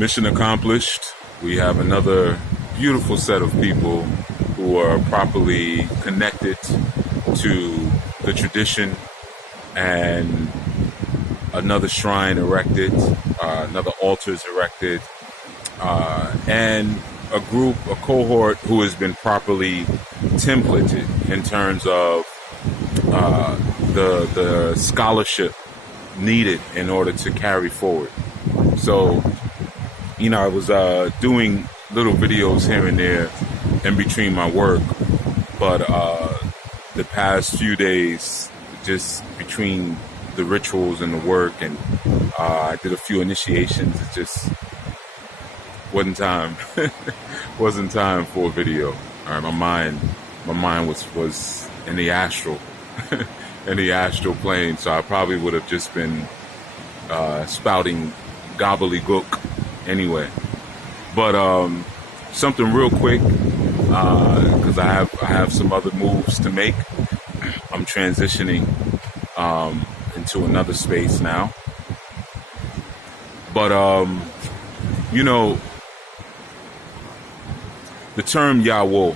Mission accomplished. We have another beautiful set of people who are properly connected to the tradition, and another shrine erected, another altar is erected, and a cohort who has been properly templated in terms of the scholarship needed in order to carry forward. So, I was doing little videos here and there in between my work, but the past few days, just between the rituals and the work, and I did a few initiations, it just wasn't time. Wasn't time for a video. All right, my mind was in the astral, in the astral plane. So I probably would have just been spouting gobbledygook anyway. But something real quick, because I have some other moves to make. I'm transitioning into another space now. But the term Yawo,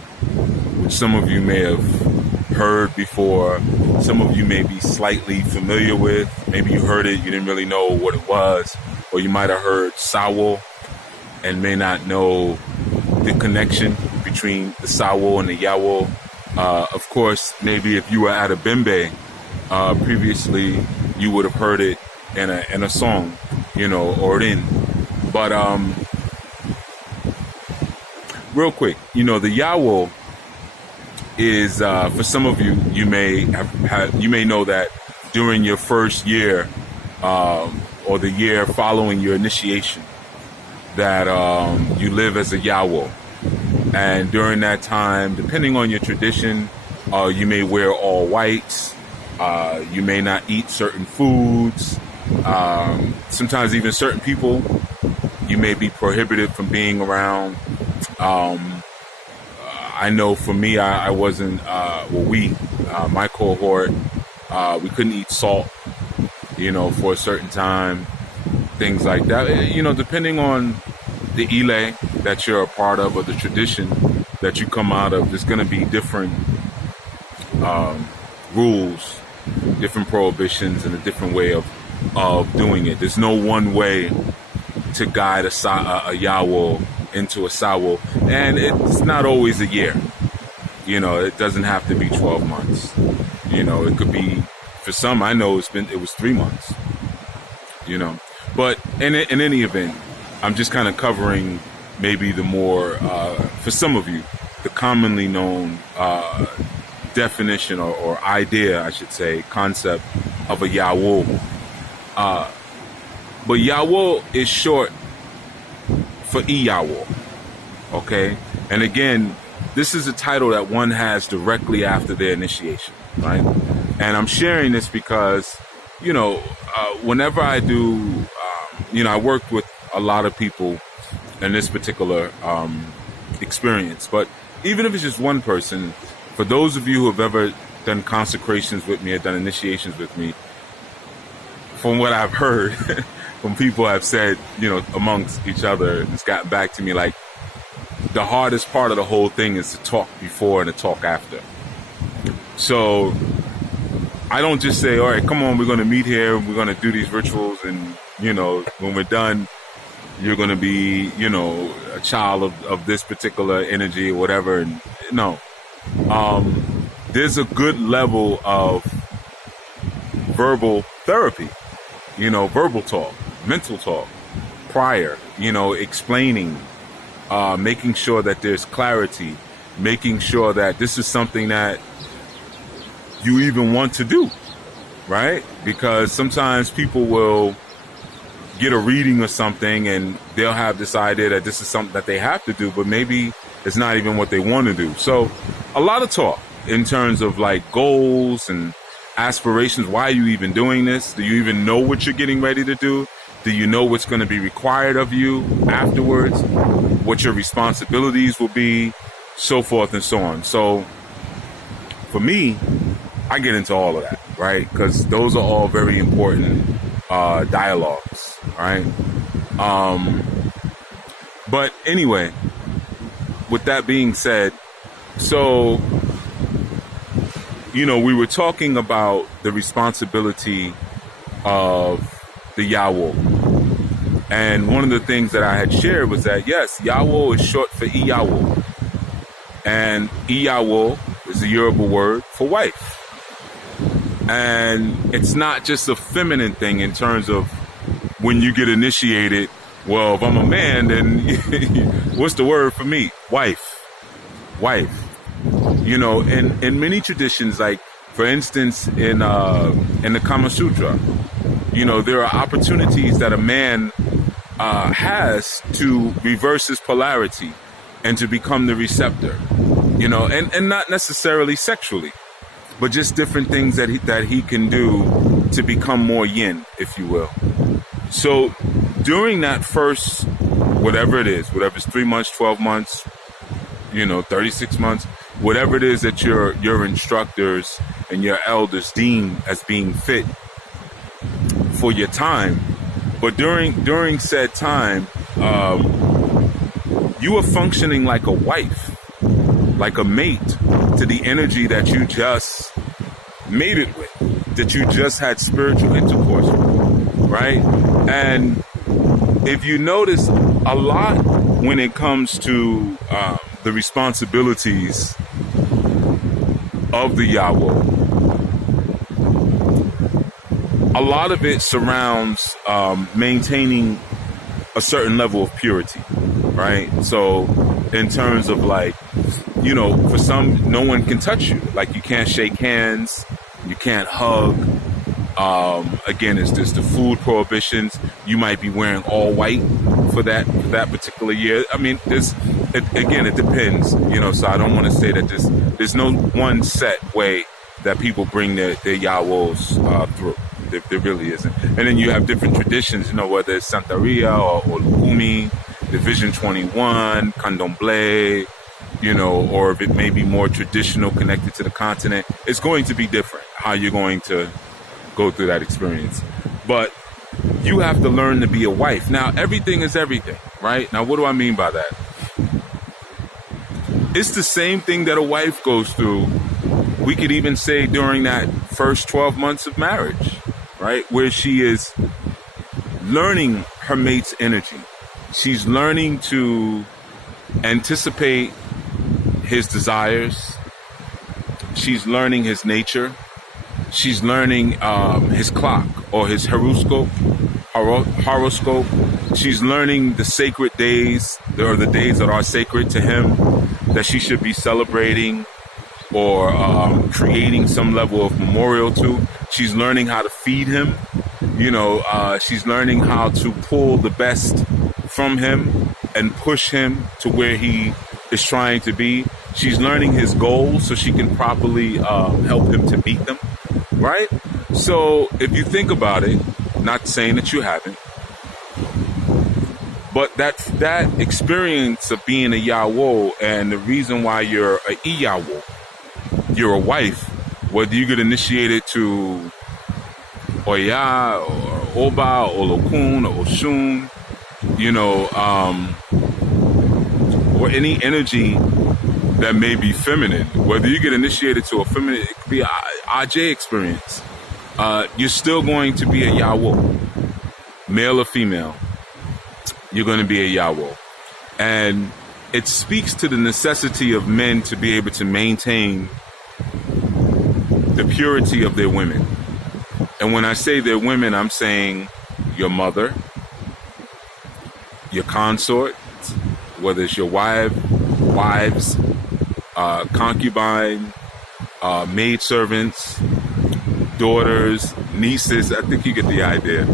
which some of you may have heard before, some of you may be slightly familiar with. Maybe you heard it, you didn't really know what it was, or you might have heard Sawo and may not know the connection between the Sawo and the Yawo. Of course, maybe if you were at a Bembe previously, you would have heard it in a song, or in. But real quick, the Yawo is for some of you. You may know that during your first year or the year following your initiation, that you live as a Yawo, and during that time, depending on your tradition, you may wear all whites. You may not eat certain foods. Sometimes even certain people you may be prohibited from being around. I know for me, I wasn't, my cohort, we couldn't eat salt, for a certain time, things like that. Depending on the ile that you're a part of or the tradition that you come out of, there's going to be different rules, different prohibitions, and a different way of doing it. There's no one way to guide a Yawo into a Sawo, and it's not always a year. It doesn't have to be 12 months. It could be, for some, I know it was 3 months. But in any event, I'm just kind of covering maybe the more, for some of you, the commonly known definition or idea, I should say, concept of a Yawo. But Yawo is short for Yawo, okay? And again, this is a title that one has directly after their initiation, right? And I'm sharing this because, whenever I do, I worked with a lot of people in this particular experience, but even if it's just one person, for those of you who have ever done consecrations with me or done initiations with me, from what I've heard from people have said, amongst each other, it's gotten back to me like the hardest part of the whole thing is to talk before and to talk after. So I don't just say, all right, come on, we're going to meet here, we're going to do these rituals, and, when we're done, you're going to be, a child of this particular energy or whatever. And no, there's a good level of verbal therapy, verbal talk, mental talk, prior, explaining, making sure that there's clarity, making sure that this is something that you even want to do, right? Because sometimes people will get a reading or something and they'll have this idea that this is something that they have to do, but maybe it's not even what they want to do. So a lot of talk in terms of like goals and aspirations. Why are you even doing this? Do you even know what you're getting ready to do? Do you know what's going to be required of you afterwards? What your responsibilities will be, so forth and so on. So for me, I get into all of that, right? Because those are all very important dialogues, right? But anyway, with that being said, so, we were talking about the responsibility of the Yawo. And one of the things that I had shared was that, yes, Yawo is short for Yawo. And Yawo is a Yoruba word for wife. And it's not just a feminine thing in terms of when you get initiated. Well, if I'm a man, then what's the word for me? Wife. In many traditions, like for instance, in the Kama Sutra, there are opportunities that a man has to reverse his polarity and to become the receptor, and not necessarily sexually, but just different things that he can do to become more yin, if you will. So during that first, whatever it's 3 months, 12 months, 36 months, whatever it is that your instructors and your elders deem as being fit for your time. But during said time, you are functioning like a wife, like a mate to the energy that you just mated with, that you just had spiritual intercourse with, right? And if you notice a lot when it comes to the responsibilities of the Yawo, a lot of it surrounds maintaining a certain level of purity, right? So in terms of for some, no one can touch you. Like you can't shake hands, you can't hug. Again, it's just the food prohibitions. You might be wearing all white for that particular year. I mean, it depends, so I don't want to say that there's no one set way that people bring their Yawos through. There really isn't. And then you have different traditions, whether it's Santeria or Lukumi, Division 21, Candomblé, or if it may be more traditional connected to the continent. It's going to be different how you're going to go through that experience. But you have to learn to be a wife. Now, everything is everything, right? Now, what do I mean by that? It's the same thing that a wife goes through. We could even say during that first 12 months of marriage, right? Where she is learning her mate's energy. She's learning to anticipate his desires. She's learning his nature. She's learning his clock or his horoscope. She's learning the sacred days, or the days that are sacred to him, that she should be celebrating or creating some level of memorial to. She's learning how to feed him. She's learning how to pull the best from him and push him to where he is trying to be. She's learning his goals so she can properly help him to meet them, right? So if you think about it, not saying that you haven't, but that experience of being a Yawo, and the reason why you're a Yawo, you're a wife, whether you get initiated to Oya or Oba or Olokun or Oshun, or any energy that may be feminine, whether you get initiated to a feminine, it could be an Aj experience, you're still going to be a Yawo, male or female. You're going to be a Yawo. And it speaks to the necessity of men to be able to maintain the purity of their women. And when I say their women, I'm saying your mother, your consort, whether it's your wives, concubine, maidservants, daughters, nieces. I think you get the idea.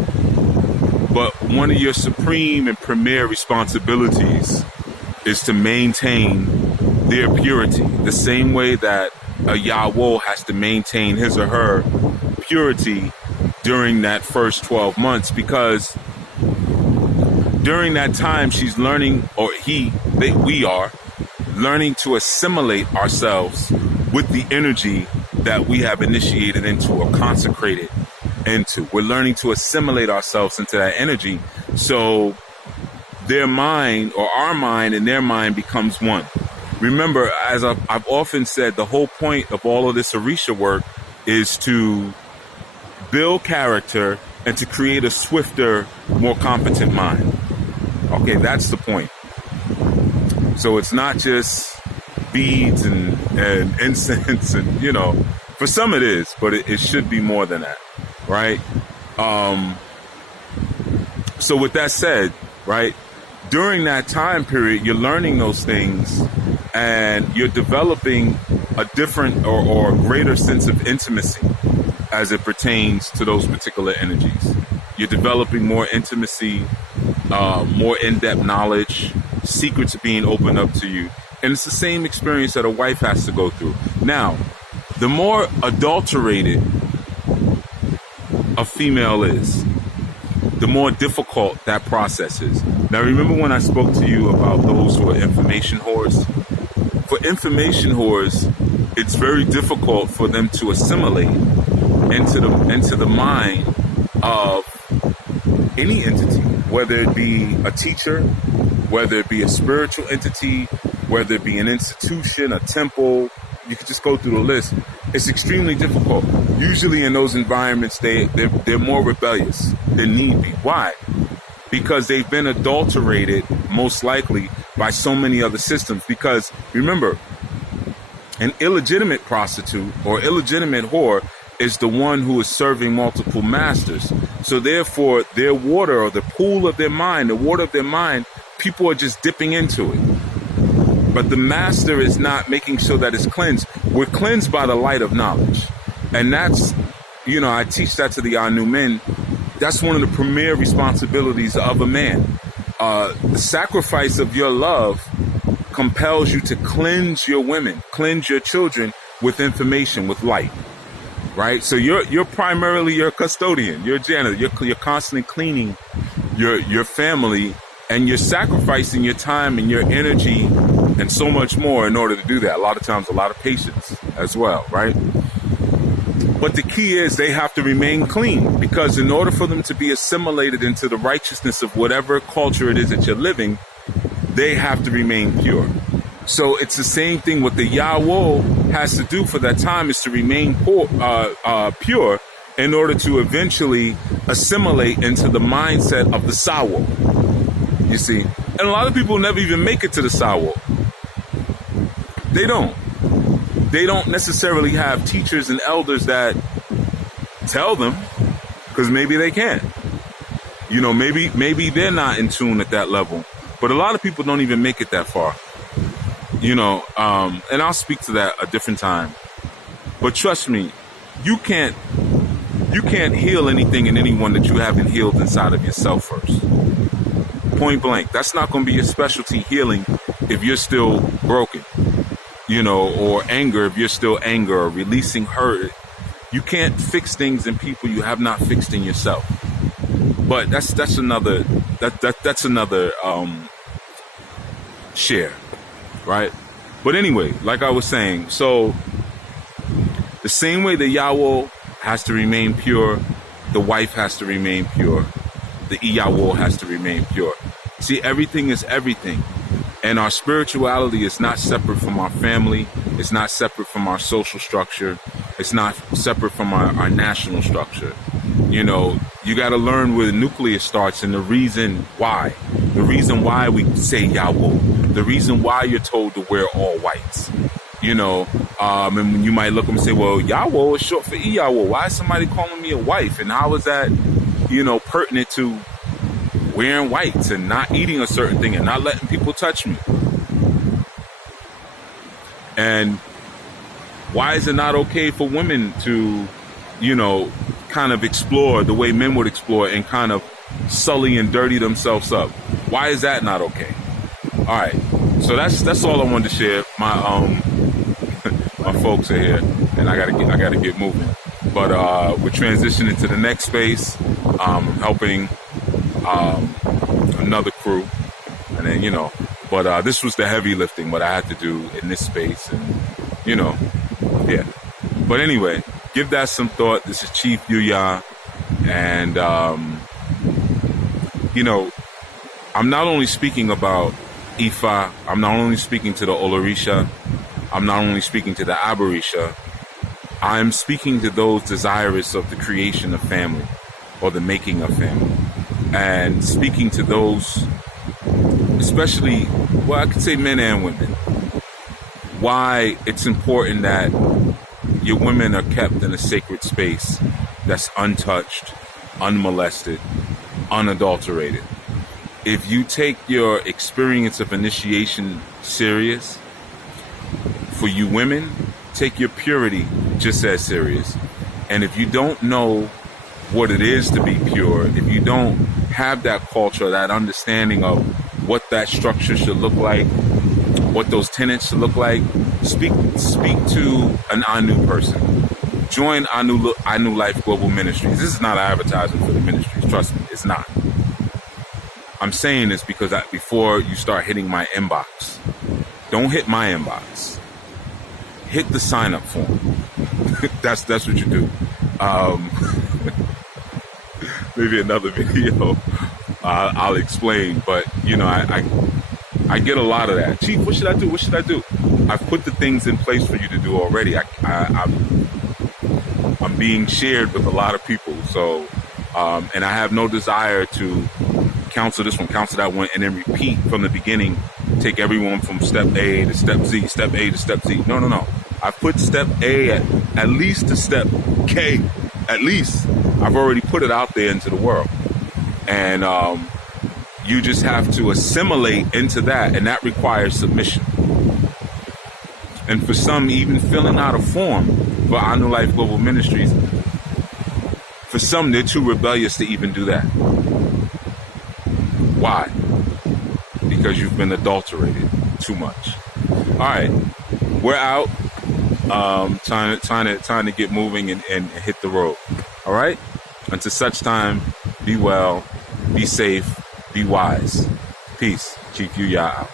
But one of your supreme and premier responsibilities is to maintain their purity, the same way that a Yawo has to maintain his or her purity during that first 12 months, because during that time she's learning, or we are learning to assimilate ourselves with the energy that we have initiated into or consecrated into. We're learning to assimilate ourselves into that energy. So their mind, or our mind and their mind, becomes one. Remember, as I've often said, the whole point of all of this Orisha work is to build character and to create a swifter, more competent mind. Okay, that's the point. So it's not just beads and incense and, you know, for some it is, but it should be more than that, right? So with that said, right, during that time period, you're learning those things and you're developing a different or greater sense of intimacy as it pertains to those particular energies. You're developing more intimacy, more in-depth knowledge, secrets being opened up to you. And it's the same experience that a wife has to go through. Now, the more adulterated a female is, the more difficult that process is. Now, remember when I spoke to you about those who are information whores? For information whores, it's very difficult for them to assimilate into the mind of any entity, whether it be a teacher, whether it be a spiritual entity, whether it be an institution, a temple. You could just go through the list. It's extremely difficult. Usually in those environments, they're more rebellious than need be. Why? Because they've been adulterated, most likely, by so many other systems. Because remember, an illegitimate prostitute or illegitimate whore is the one who is serving multiple masters. So therefore, their water, or the pool of their mind, the water of their mind, people are just dipping into it. But the master is not making sure that it's cleansed. We're cleansed by the light of knowledge. And that's, you know, I teach that to the Anu men. That's one of the premier responsibilities of a man. The sacrifice of your love compels you to cleanse your women, cleanse your children with information, with light. Right? So you're primarily your custodian, you're a janitor, you're constantly cleaning your family, and you're sacrificing your time and your energy and so much more in order to do that. A lot of times, a lot of patience as well, right? But the key is they have to remain clean, because in order for them to be assimilated into the righteousness of whatever culture it is that you're living, they have to remain pure. So it's the same thing what the Yawo has to do for that time, is to remain pure in order to eventually assimilate into the mindset of the Sawo. You see? And a lot of people never even make it to the Sawo. They don't. They don't necessarily have teachers and elders that tell them, because maybe they can't. You know, maybe they're not in tune at that level. But a lot of people don't even make it that far. You know, and I'll speak to that a different time. But trust me, you can't heal anything in anyone that you haven't healed inside of yourself first. Point blank. That's not going to be your specialty, healing, if you're still broken. You know, or anger, if you're still anger, or releasing hurt. You can't fix things in people you have not fixed in yourself. But that's another share, right? But anyway, like I was saying, so the same way the Yawo has to remain pure, the wife has to remain pure, the Yawo has to remain pure. See, everything is everything. And our spirituality is not separate from our family. It's not separate from our social structure. It's not separate from our national structure. You know, you got to learn where the nucleus starts and the reason why. The reason why we say Yawo. The reason why you're told to wear all whites. You know, and you might look and say, well, Yawo is short for Yawo. Why is somebody calling me a wife? And how is that, you know, pertinent to wearing whites and not eating a certain thing and not letting people touch me? And why is it not okay for women to, you know, kind of explore the way men would explore and kind of sully and dirty themselves up? Why is that not okay? All right. So that's all I wanted to share. My my folks are here and I gotta get moving. But we're transitioning to the next space. Helping another crew, and then, you know, but this was the heavy lifting, what I had to do in this space, and, you know, yeah. But anyway, give that some thought. This is Chief Yuya, and you know, I'm not only speaking about Ifa, I'm not only speaking to the Orisha, I'm not only speaking to the Aborisha, I'm speaking to those desirous of the creation of family or the making of family. And speaking to those, especially, well, I could say men and women, why it's important that your women are kept in a sacred space that's untouched, unmolested, unadulterated. If you take your experience of initiation serious, for you women, take your purity just as serious. And if you don't know what it is to be pure, if you don't have that culture, that understanding of what that structure should look like, what those tenets should look like, speak to an Anu person. Join Anu Life Global Ministries. This is not an advertisement for the ministries. Trust me, it's not. I'm saying this because before you start hitting my inbox, don't hit my inbox. Hit the sign up form. That's what you do. Maybe another video I'll explain, but I get a lot of that. Chief, what should I do? What should I do? I've put the things in place for you to do already. I'm being shared with a lot of people, so and I have no desire to counsel this one, counsel that one, and then repeat from the beginning. Take everyone from step A to step Z, step A to step Z. No. I've put step A at least to step K. At least I've already put it out there into the world, and you just have to assimilate into that, and that requires submission. And for some, even filling out a form for Anu Life Global Ministries, for some, they're too rebellious to even do that. Why? Because you've been adulterated too much. All right, we're out. Trying to get moving and hit the road. All right. Until such time, be well, be safe, be wise. Peace. Chief Yawo out.